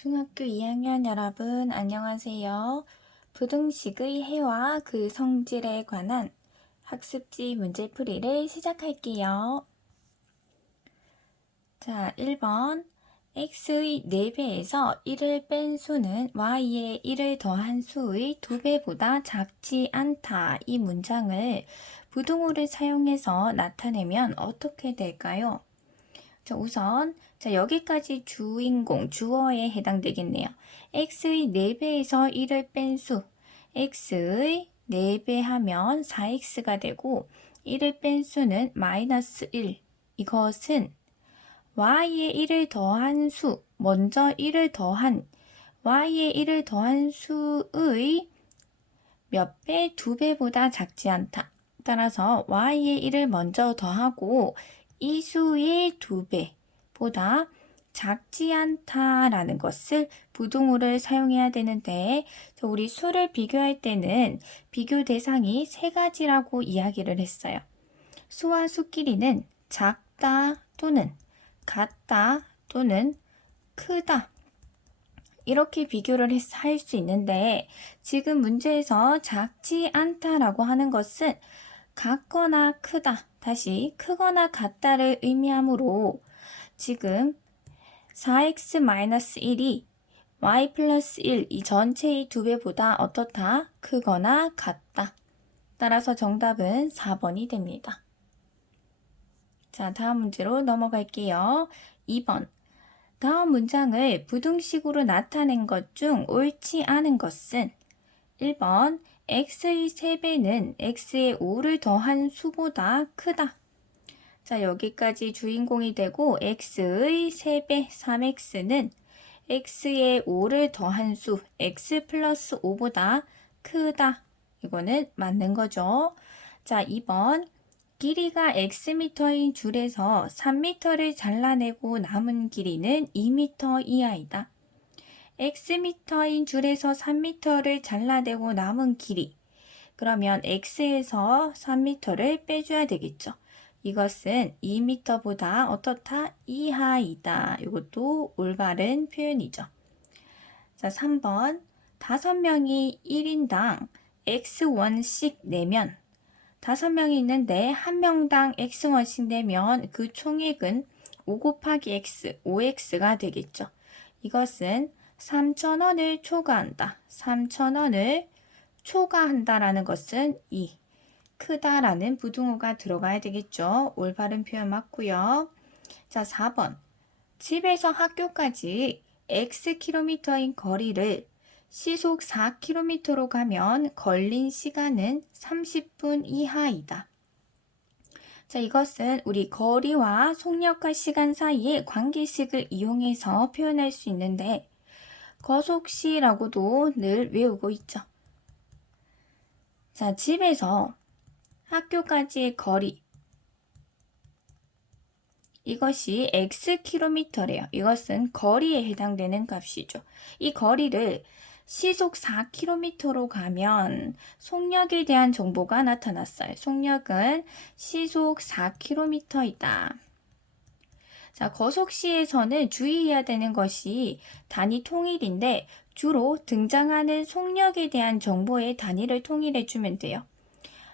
중학교 2학년 여러분, 안녕하세요. 부등식의 해와 그 성질에 관한 학습지 문제풀이를 시작할게요. 자, 1번. x의 4배에서 1을 뺀 수는 y의 1을 더한 수의 2배보다 작지 않다. 이 문장을 부등호를 사용해서 나타내면 어떻게 될까요? 자, 우선 여기까지 주인공, 주어에 해당되겠네요. x의 4배에서 1을 뺀 수, x의 4배 하면 4x가 되고 1을 뺀 수는 마이너스 1. 이것은 y의 1을 더한 수, 먼저 1을 더한 y의 1을 더한 수의 몇 배? 2배보다 작지 않다. 따라서 y의 1을 먼저 더하고 이 수의 2배보다 작지 않다라는 것을 부등호를 사용해야 되는데 우리 수를 비교할 때는 비교 대상이 세 가지라고 이야기를 했어요. 수와 수끼리는 작다 또는 같다 또는 크다. 이렇게 비교를 할 수 있는데 지금 문제에서 작지 않다라고 하는 것은 같거나 크다, 다시 크거나 같다를 의미하므로 지금 4x-1이 y 플러스 1, 이 전체의 2배보다 어떻다? 크거나 같다. 따라서 정답은 4번이 됩니다. 자, 다음 문제로 넘어갈게요. 2번. 다음 문장을 부등식으로 나타낸 것 중 옳지 않은 것은 1번 x의 3배는 x의 5를 더한 수보다 크다. 자, 여기까지 주인공이 되고 x의 3배 3x는 x의 5를 더한 수 x 플러스 5보다 크다. 이거는 맞는 거죠. 자, 2번 길이가 xm인 줄에서 3m를 잘라내고 남은 길이는 2m 이하이다. xm인 줄에서 3m를 잘라내고 남은 길이. 그러면 x에서 3m를 빼줘야 되겠죠. 이것은 2m보다 어떻다? 이하이다. 이것도 올바른 표현이죠. 자, 3번. 5명이 1인당 x1씩 내면 5명이 있는데 1명당 x1씩 내면 그 총액은 5 곱하기 x, 5x가 되겠죠. 이것은 3,000원을 초과한다. 3,000원을 초과한다라는 것은 크다라는 부등호가 들어가야 되겠죠. 올바른 표현 맞고요. 자, 4번. 집에서 학교까지 xkm인 거리를 시속 4km로 가면 걸린 시간은 30분 이하이다. 자, 이것은 우리 거리와 속력과 시간 사이의 관계식을 이용해서 표현할 수 있는데 거속시라고도 늘 외우고 있죠. 자, 집에서 학교까지의 거리, 이것이 xkm래요. 이것은 거리에 해당되는 값이죠. 이 거리를 시속 4km로 가면 속력에 대한 정보가 나타났어요. 속력은 시속 4km이다. 자, 거속시에서는 주의해야 되는 것이 단위 통일인데 주로 등장하는 속력에 대한 정보의 단위를 통일해 주면 돼요.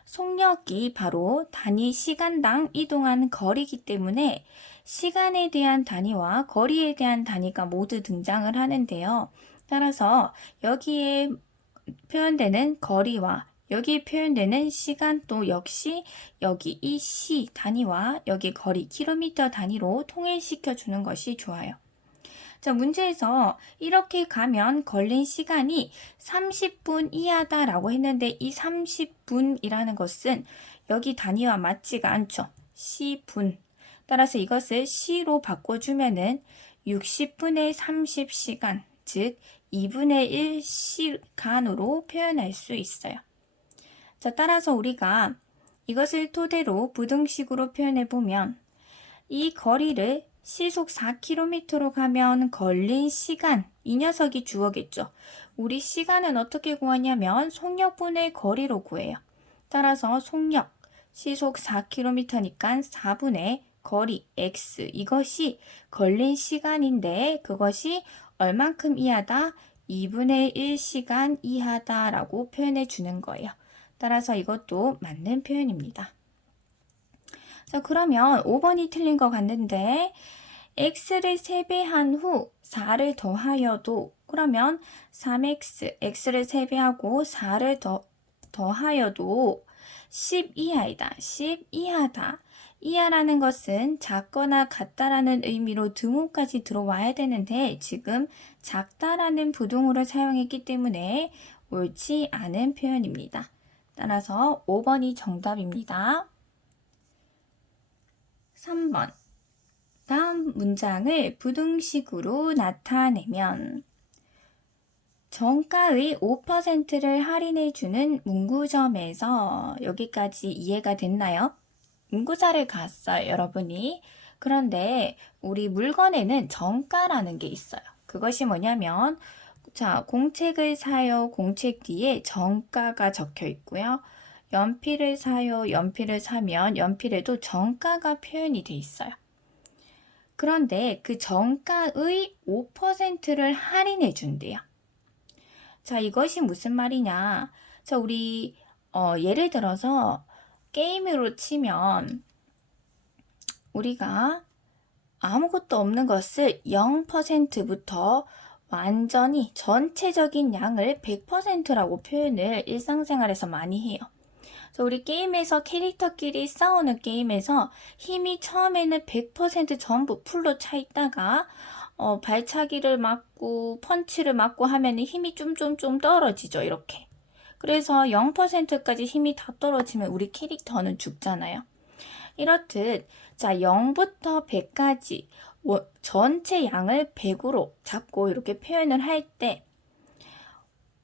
속력이 바로 단위 시간당 이동한 거리이기 때문에 시간에 대한 단위와 거리에 대한 단위가 모두 등장을 하는데요. 따라서 여기에 표현되는 거리와 여기 표현되는 시간 또 역시 여기 이 시 단위와 여기 거리 킬로미터 단위로 통일시켜 주는 것이 좋아요. 자, 문제에서 이렇게 가면 걸린 시간이 30분 이하다라고 했는데 이 30분이라는 것은 여기 단위와 맞지가 않죠. 시분. 따라서 이것을 시로 바꿔주면은 60분의 30시간, 즉 2분의 1 시간으로 표현할 수 있어요. 자, 따라서 우리가 이것을 토대로 부등식으로 표현해보면 이 거리를 시속 4km로 가면 걸린 시간, 이 녀석이 주어겠죠. 우리 시간은 어떻게 구하냐면 속력분의 거리로 구해요. 따라서 속력, 시속 4km니까 4분의 거리 x 이것이 걸린 시간인데 그것이 얼만큼 이하다? 2분의 1시간 이하다라고 표현해 주는 거예요. 따라서 이것도 맞는 표현입니다. 자, 그러면 5번이 틀린 것 같는데 x를 3배한 후 4를 더하여도 그러면 3x, x를 3배하고 4를 더하여도 10 이하이다. 10 이하다. 이하라는 것은 작거나 같다라는 의미로 등호까지 들어와야 되는데 지금 작다라는 부등호를 사용했기 때문에 옳지 않은 표현입니다. 따라서 5번이 정답입니다. 3번. 다음 문장을 부등식으로 나타내면 정가의 5%를 할인해주는 문구점에서 여기까지 이해가 됐나요? 문구사를 갔어요, 여러분이. 그런데 우리 물건에는 정가라는 게 있어요. 그것이 뭐냐면 자, 공책을 사요. 공책 뒤에 정가가 적혀 있고요. 연필을 사요. 연필을 사면 연필에도 정가가 표현이 돼 있어요. 그런데 그 정가의 5%를 할인해 준대요. 자, 이것이 무슨 말이냐? 자, 우리 예를 들어서 게임으로 치면 우리가 아무것도 없는 것을 0%부터 완전히 전체적인 양을 100%라고 표현을 일상생활에서 많이 해요. 우리 게임에서 캐릭터끼리 싸우는 게임에서 힘이 처음에는 100% 전부 풀로 차 있다가 발차기를 맞고 펀치를 맞고 하면 힘이 좀 떨어지죠. 이렇게. 그래서 0%까지 힘이 다 떨어지면 우리 캐릭터는 죽잖아요. 이렇듯 자 0부터 100까지 전체 양을 100으로 잡고 이렇게 표현을 할 때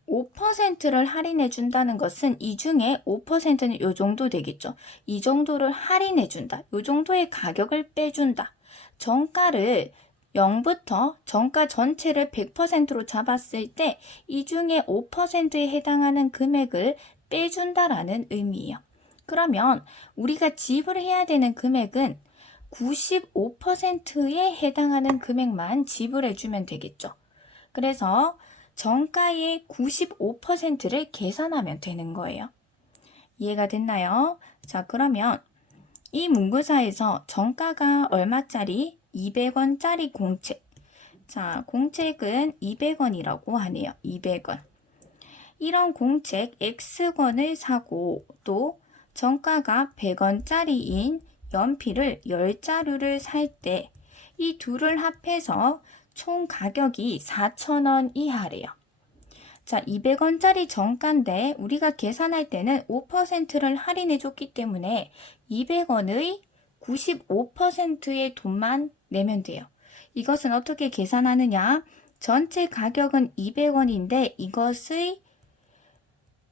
5%를 할인해 준다는 것은 이 중에 5%는 요 정도 되겠죠. 이 정도를 할인해 준다. 요 정도의 가격을 빼준다. 정가를 0부터 정가 전체를 100%로 잡았을 때 이 중에 5%에 해당하는 금액을 빼준다라는 의미예요. 그러면 우리가 지불해야 되는 금액은 95%에 해당하는 금액만 지불해 주면 되겠죠. 그래서 정가의 95%를 계산하면 되는 거예요. 이해가 됐나요? 자, 그러면 이 문구사에서 정가가 얼마짜리? 200원짜리 공책. 자, 공책은 200원이라고 하네요. 200원. 이런 공책 X권을 사고 또 정가가 100원짜리인 연필을 10자루를 살 때 이 둘을 합해서 총 가격이 4,000원 이하래요. 자, 200원짜리 정가인데 우리가 계산할 때는 5%를 할인해 줬기 때문에 200원의 95%의 돈만 내면 돼요. 이것은 어떻게 계산하느냐? 전체 가격은 200원인데 이것의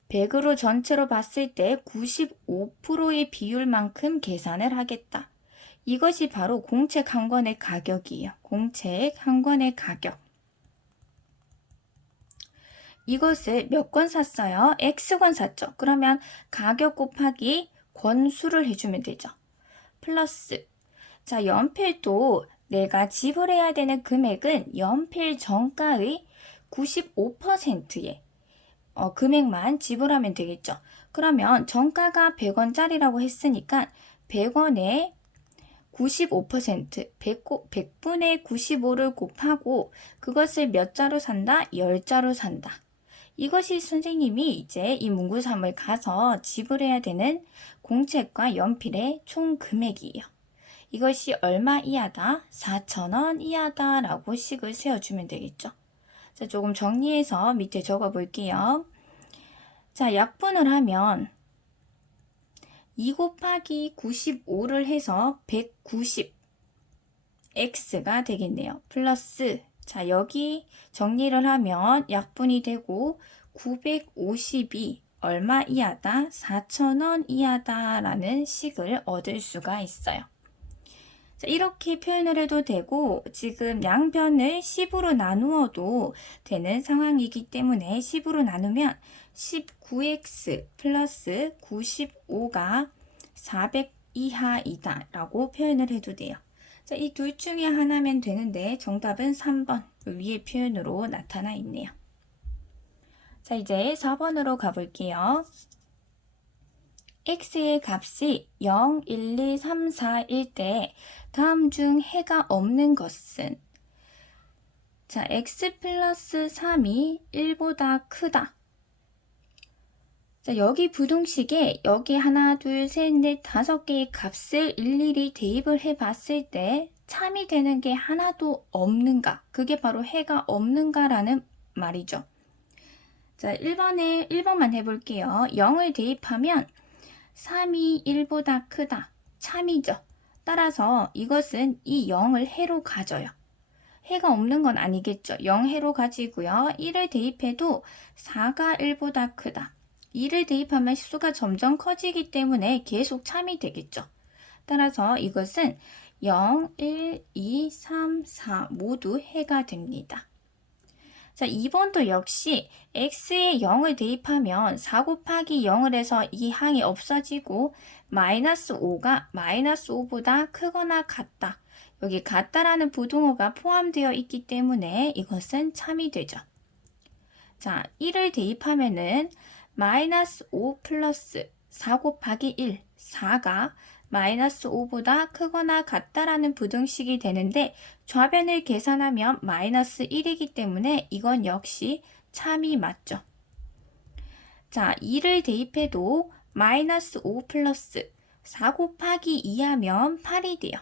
100으로 전체로 봤을 때 95%의 비율만큼 계산을 하겠다. 이것이 바로 공책 한 권의 가격이에요. 공책 한 권의 가격. 이것을 몇 권 샀어요? X권 샀죠. 그러면 가격 곱하기 권수를 해주면 되죠. 플러스 자, 연필도 내가 지불해야 되는 금액은 연필 정가의 95%의 금액만 지불하면 되겠죠. 그러면 정가가 100원짜리라고 했으니까 100원에 95%, 100분의 95를 곱하고 그것을 몇 자로 산다? 10자로 산다. 이것이 선생님이 이제 이 문구점을 가서 지불해야 되는 공책과 연필의 총 금액이에요. 이것이 얼마 이하다? 4,000원 이하다 라고 식을 세워주면 되겠죠. 자, 조금 정리해서 밑에 적어 볼게요. 자, 약분을 하면 2 곱하기 95를 해서 190 X가 되겠네요. 플러스 자, 여기 정리를 하면 약분이 되고 950이 얼마 이하다? 4,000원 이하다 라는 식을 얻을 수가 있어요. 자, 이렇게 표현을 해도 되고 지금 양변을 10으로 나누어도 되는 상황이기 때문에 10으로 나누면 19x 플러스 95가 이하이다 라고 표현을 해도 돼요. 자, 이 둘 중에 하나면 되는데 정답은 3번 위의 표현으로 나타나 있네요. 자, 이제 4번으로 가볼게요. x의 값이 0, 1, 2, 3, 4일 때 다음 중 해가 없는 것은? 자, x 플러스 3이 1보다 크다. 자, 여기 부등식에 여기 하나, 둘, 셋, 넷, 5개의 값을 일일이 대입을 해 봤을 때 참이 되는 게 하나도 없는가? 그게 바로 해가 없는가라는 말이죠. 자, 1번만 해볼게요. 0을 대입하면 3이 1보다 크다. 참이죠. 따라서 이것은 이 0을 해로 가져요. 해가 없는 건 아니겠죠. 0해로 가지고요. 1을 대입해도 4가 1보다 크다. 2를 대입하면 수가 점점 커지기 때문에 계속 참이 되겠죠. 따라서 이것은 0, 1, 2, 3, 4 모두 해가 됩니다. 자, 2번도 역시 x에 0을 대입하면 4 곱하기 0을 해서 이 항이 없어지고 마이너스 5가 마이너스 5보다 크거나 같다. 여기 같다라는 부등호가 포함되어 있기 때문에 이것은 참이 되죠. 자, 1을 대입하면은 마이너스 5 플러스 4 곱하기 1, 4가 마이너스 5보다 크거나 같다라는 부등식이 되는데 좌변을 계산하면 마이너스 1이기 때문에 이건 역시 참이 맞죠. 자, 2를 대입해도 마이너스 5 플러스 4 곱하기 2 하면 8이 돼요.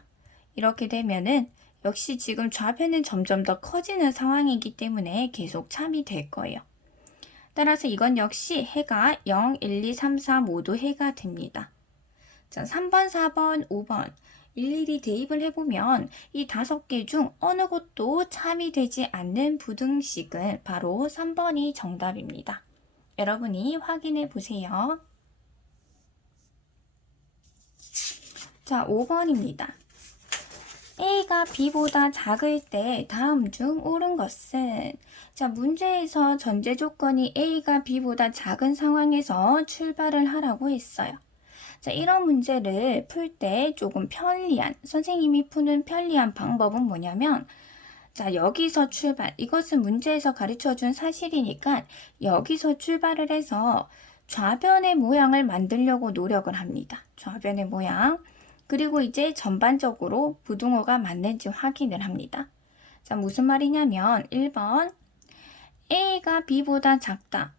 이렇게 되면은 역시 지금 좌변은 점점 더 커지는 상황이기 때문에 계속 참이 될 거예요. 따라서 이건 역시 해가 0, 1, 2, 3, 4 모두 해가 됩니다. 자, 3번, 4번, 5번 일일이 대입을 해보면 이 5개 중 어느 것도 참이 되지 않는 부등식은 바로 3번이 정답입니다. 여러분이 확인해 보세요. 자, 5번입니다. A가 B보다 작을 때 다음 중 옳은 것은? 자, 문제에서 전제 조건이 A가 B보다 작은 상황에서 출발을 하라고 했어요. 자, 이런 문제를 풀 때 조금 선생님이 푸는 편리한 방법은 뭐냐면, 자, 여기서 출발. 이것은 문제에서 가르쳐준 사실이니까 여기서 출발을 해서 좌변의 모양을 만들려고 노력을 합니다. 좌변의 모양. 그리고 이제 전반적으로 부등호가 맞는지 확인을 합니다. 자, 무슨 말이냐면 1번 A가 B보다 작다.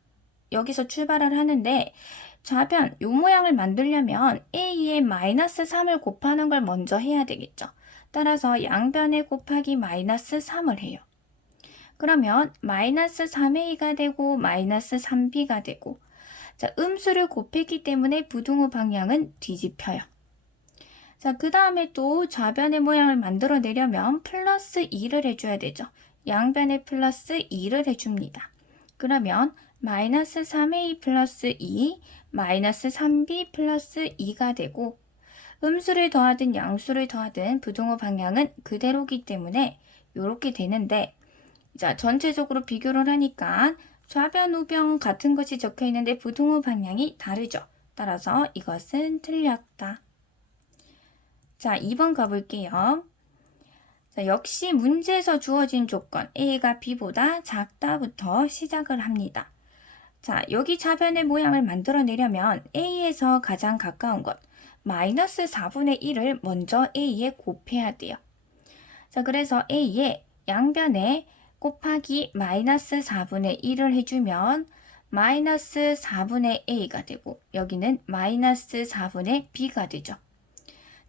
여기서 출발을 하는데 좌변 요 모양을 만들려면 A에 마이너스 3을 곱하는 걸 먼저 해야 되겠죠. 따라서 양변에 곱하기 마이너스 3을 해요. 그러면 마이너스 3A가 되고 마이너스 3B가 되고 자, 음수를 곱했기 때문에 부등호 방향은 뒤집혀요. 자, 그 다음에 또 좌변의 모양을 만들어내려면 플러스 2를 해줘야 되죠. 양변에 플러스 2를 해줍니다. 그러면 마이너스 3a 플러스 2, 마이너스 3b 플러스 2가 되고 음수를 더하든 양수를 더하든 부등호 방향은 그대로기 때문에 이렇게 되는데 자, 전체적으로 비교를 하니까 좌변, 우변 같은 것이 적혀 있는데 부등호 방향이 다르죠. 따라서 이것은 틀렸다. 자, 2번 가볼게요. 자, 역시 문제에서 주어진 조건 A가 B보다 작다부터 시작을 합니다. 자, 여기 좌변의 모양을 만들어내려면 A에서 가장 가까운 것 마이너스 4분의 1을 먼저 A에 곱해야 돼요. 자, 그래서 A에 양변에 곱하기 마이너스 4분의 1을 해주면 마이너스 4분의 A가 되고 여기는 마이너스 4분의 B가 되죠.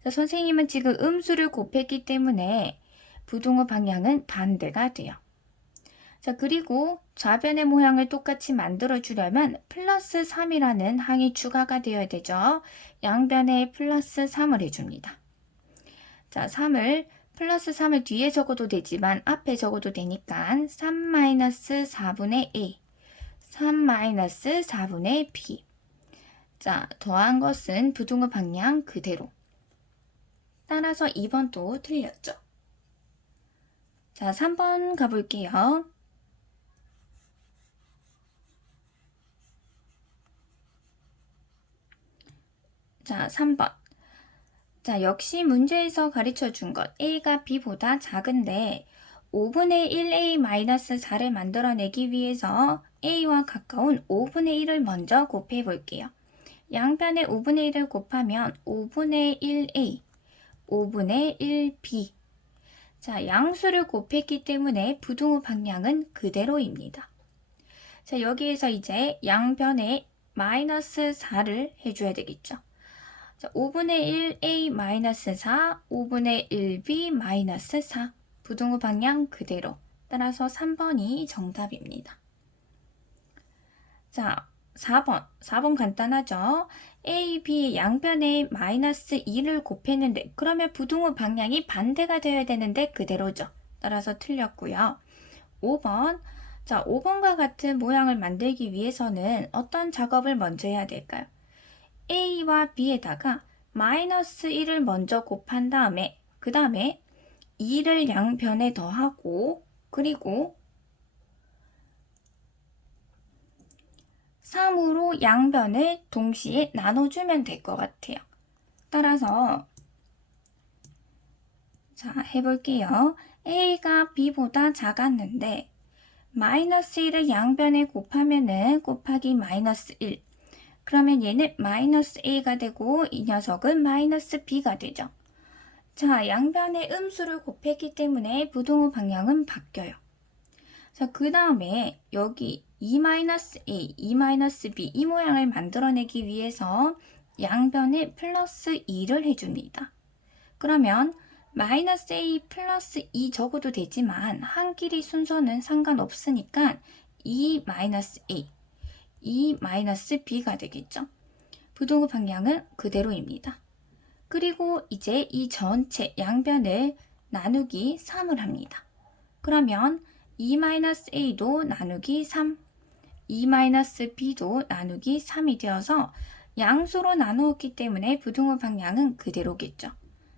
자, 선생님은 지금 음수를 곱했기 때문에 부등호 방향은 반대가 돼요. 자, 그리고 좌변의 모양을 똑같이 만들어 주려면 플러스 3이라는 항이 추가가 되어야 되죠. 양변에 플러스 3을 해줍니다. 자, 플러스 3을 뒤에 적어도 되지만 앞에 적어도 되니까 3-4분의 A, 3-4분의 B. 자, 더한 것은 부등호 방향 그대로. 따라서 2번도 틀렸죠. 자, 3번 가볼게요. 자, 3번. 자, 역시 문제에서 가르쳐 준 것 a가 b보다 작은데 5분의 1a-4를 만들어내기 위해서 a와 가까운 5분의 1을 먼저 곱해 볼게요. 양변에 5분의 1을 곱하면 5분의 1a, 5분의 1b. 자, 양수를 곱했기 때문에 부등호 방향은 그대로입니다. 자, 여기에서 이제 양변에 마이너스 4를 해줘야 되겠죠. 자, 5분의 1a-4, 5분의 1b-4. 부등호 방향 그대로. 따라서 3번이 정답입니다. 자, 4번 간단하죠? a, b 양변에 마이너스 2를 곱했는데 그러면 부등호 방향이 반대가 되어야 되는데 그대로죠. 따라서 틀렸고요. 5번. 자, 5번과 같은 모양을 만들기 위해서는 어떤 작업을 먼저 해야 될까요? a와 b에다가 마이너스 1을 먼저 곱한 다음에 그 다음에 2를 양변에 더하고 그리고 3으로 양변을 동시에 나눠주면 될 것 같아요. 따라서 자, 해볼게요. a가 b보다 작았는데 마이너스 1을 양변에 곱하면은 곱하기 마이너스 1. 그러면 얘는 마이너스 a가 되고 이 녀석은 마이너스 b가 되죠. 자, 양변에 음수를 곱했기 때문에 부등호 방향은 바뀌어요. 자, 그 다음에 여기 2-a, 2-b 이 모양을 만들어내기 위해서 양변에 플러스 2를 해줍니다. 그러면 마이너스 a 플러스 2 적어도 되지만 한 길이 순서는 상관없으니까 2-a, 2-b가 되겠죠. 부등호 방향은 그대로입니다. 그리고 이제 이 전체 양변을 나누기 3을 합니다. 그러면 2-a도 나누기 3, 2-b도 나누기 3이 되어서 양수로 나누었기 때문에 부등호 방향은 그대로겠죠.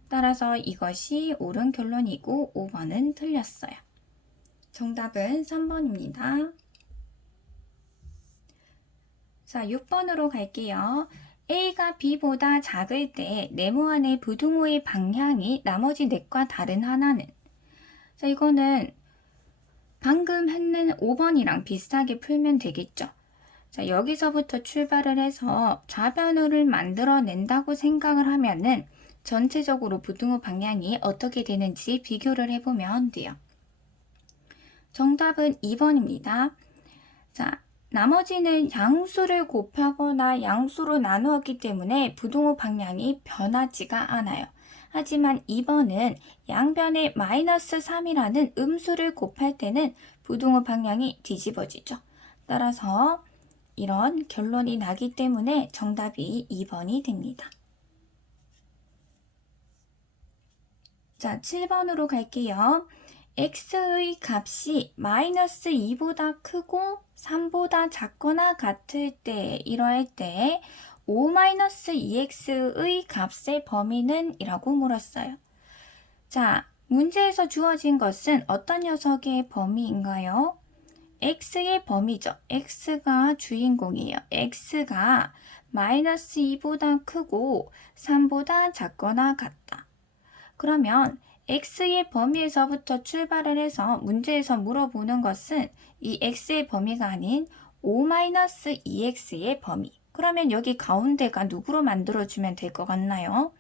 따라서 이것이 옳은 결론이고 5번은 틀렸어요. 정답은 3번입니다. 자, 6번으로 갈게요. a가 b보다 작을 때 네모안의 부등호의 방향이 나머지 넷과 다른 하나는? 자, 이거는 방금 했는 5번이랑 비슷하게 풀면 되겠죠. 자, 여기서부터 출발을 해서 좌변호를 만들어낸다고 생각을 하면은 전체적으로 부등호 방향이 어떻게 되는지 비교를 해보면 돼요. 정답은 2번입니다. 자, 나머지는 양수를 곱하거나 양수로 나누었기 때문에 부등호 방향이 변하지가 않아요. 하지만 2번은 양변에 마이너스 3이라는 음수를 곱할 때는 부등호 방향이 뒤집어지죠. 따라서 이런 결론이 나기 때문에 정답이 2번이 됩니다. 자, 7번으로 갈게요. x의 값이 마이너스 2보다 크고 3보다 작거나 같을 때, 이러할 때 5-2x의 값의 범위는? 이라고 물었어요. 자, 문제에서 주어진 것은 어떤 녀석의 범위인가요? x의 범위죠. x가 주인공이에요. x가 마이너스 2보다 크고 3보다 작거나 같다. 그러면 x의 범위에서부터 출발을 해서 문제에서 물어보는 것은 이 x의 범위가 아닌 5-2x의 범위. 그러면 여기 가운데가 누구로 만들어주면 될 것 같나요?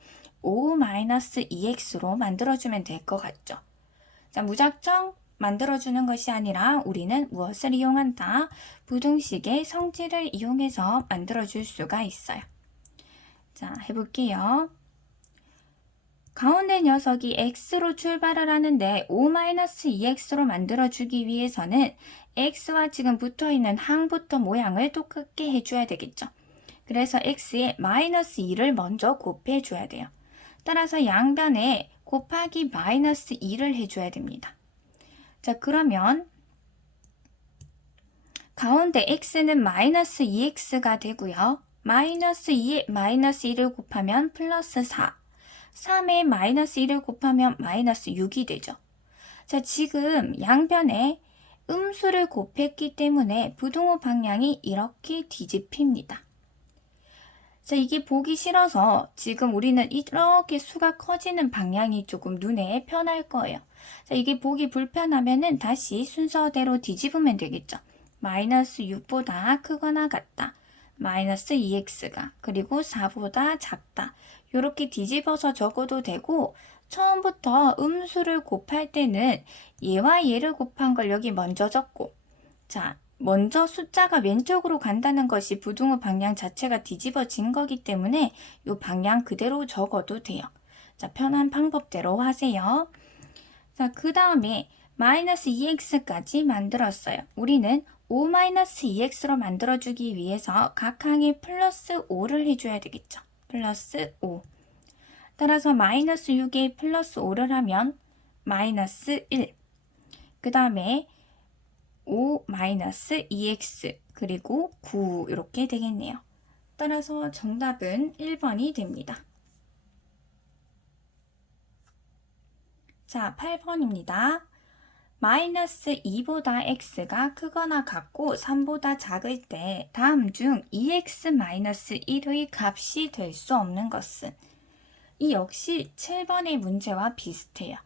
5-2x로 만들어주면 될 것 같죠. 자, 무작정 만들어주는 것이 아니라 우리는 무엇을 이용한다? 부등식의 성질을 이용해서 만들어줄 수가 있어요. 자, 해볼게요. 가운데 녀석이 x로 출발을 하는데 5-2x로 만들어주기 위해서는 x와 지금 붙어있는 항부터 모양을 똑같게 해줘야 되겠죠. 그래서 x에 마이너스 2를 먼저 곱해줘야 돼요. 따라서 양변에 곱하기 마이너스 2를 해줘야 됩니다. 자, 그러면 가운데 x는 마이너스 2x가 되고요. 마이너스 2에 마이너스 1을 곱하면 플러스 4. 3에 마이너스 1을 곱하면 마이너스 6이 되죠. 자, 지금 양변에 음수를 곱했기 때문에 부등호 방향이 이렇게 뒤집힙니다. 자, 이게 보기 싫어서 지금 우리는 이렇게 수가 커지는 방향이 조금 눈에 편할 거예요. 자, 이게 보기 불편하면은 다시 순서대로 뒤집으면 되겠죠. 마이너스 6보다 크거나 같다. 마이너스 2x가 그리고 4보다 작다. 이렇게 뒤집어서 적어도 되고 처음부터 음수를 곱할 때는 얘와 얘를 곱한 걸 여기 먼저 적고 자, 먼저 숫자가 왼쪽으로 간다는 것이 부등호 방향 자체가 뒤집어진 거기 때문에 이 방향 그대로 적어도 돼요. 자, 편한 방법대로 하세요. 자, 그 다음에 마이너스 2x까지 만들었어요. 우리는 5-2x로 만들어주기 위해서 각 항에 플러스 5를 해줘야 되겠죠. 플러스 5. 따라서 마이너스 6에 플러스 5를 하면 마이너스 1. 그 다음에 5-2x 그리고 9 이렇게 되겠네요. 따라서 정답은 1번이 됩니다. 자, 8번입니다. 마이너스 2보다 x가 크거나 같고 3보다 작을 때 다음 중 2x-1의 값이 될 수 없는 것은 이 역시 7번의 문제와 비슷해요.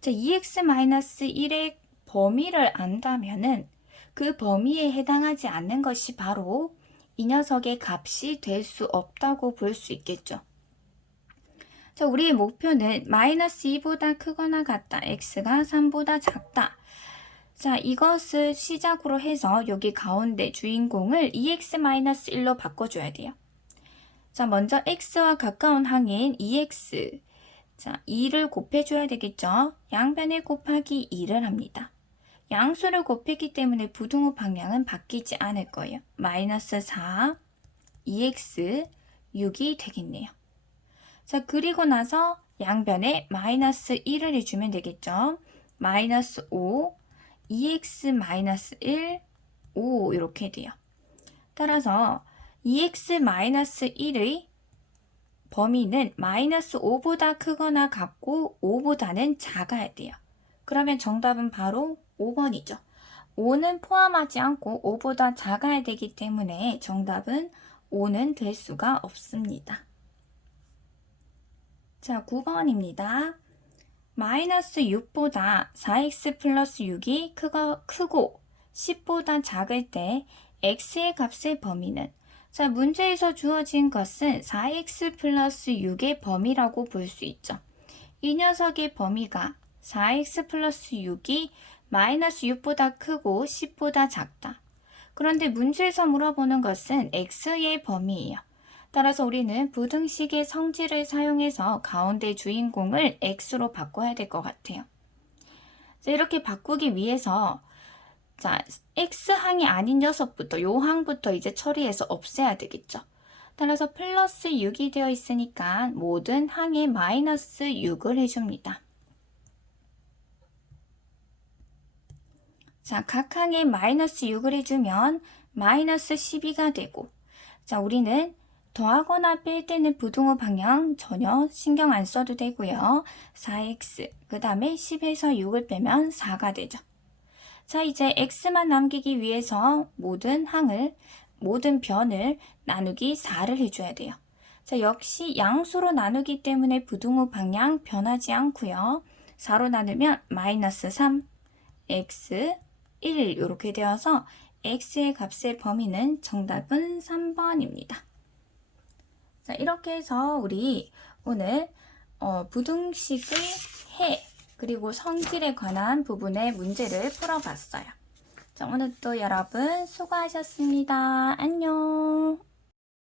자, 2x-1의 범위를 안다면은 그 범위에 해당하지 않는 것이 바로 이 녀석의 값이 될 수 없다고 볼 수 있겠죠. 자, 우리의 목표는 마이너스 2보다 크거나 같다. x가 3보다 작다. 자, 이것을 시작으로 해서 여기 가운데 주인공을 2x-1로 바꿔줘야 돼요. 자, 먼저 x와 가까운 항인 2x. 자, 2를 곱해줘야 되겠죠. 양변에 곱하기 2를 합니다. 양수를 곱했기 때문에 부등호 방향은 바뀌지 않을 거예요. 마이너스 4, 2x, 6이 되겠네요. 자, 그리고 나서 양변에 마이너스 1을 해주면 되겠죠. 마이너스 5, 2x-1, 5 이렇게 돼요. 따라서 2x-1의 범위는 마이너스 5보다 크거나 같고 5보다는 작아야 돼요. 그러면 정답은 바로 5번이죠. 5는 포함하지 않고 5보다 작아야 되기 때문에 정답은 5는 될 수가 없습니다. 자, 9번입니다. 마이너스 6보다 4x 플러스 6이 크고 10보다 작을 때 x의 값의 범위는 자, 문제에서 주어진 것은 4x 플러스 6의 범위라고 볼 수 있죠. 이 녀석의 범위가 4x 플러스 6이 마이너스 6보다 크고 10보다 작다. 그런데 문제에서 물어보는 것은 x의 범위예요. 따라서 우리는 부등식의 성질을 사용해서 가운데 주인공을 x로 바꿔야 될 것 같아요. 자, 이렇게 바꾸기 위해서 자, x항이 아닌 녀석부터 요 항부터 이제 처리해서 없애야 되겠죠. 따라서 플러스 6이 되어 있으니까 모든 항에 마이너스 6을 해줍니다. 자, 각 항에 마이너스 6을 해주면 마이너스 12가 되고 자, 우리는 더하거나 뺄 때는 부등호 방향 전혀 신경 안 써도 되고요. 4x, 그 다음에 10에서 6을 빼면 4가 되죠. 자, 이제 x만 남기기 위해서 모든 변을 나누기 4를 해줘야 돼요. 자, 역시 양수로 나누기 때문에 부등호 방향 변하지 않고요. 4로 나누면 마이너스 3, x, 1 이렇게 되어서 x의 값의 범위는 정답은 3번입니다. 자, 이렇게 해서 우리 오늘 부등식의 해 그리고 성질에 관한 부분의 문제를 풀어봤어요. 자, 오늘도 여러분 수고하셨습니다. 안녕.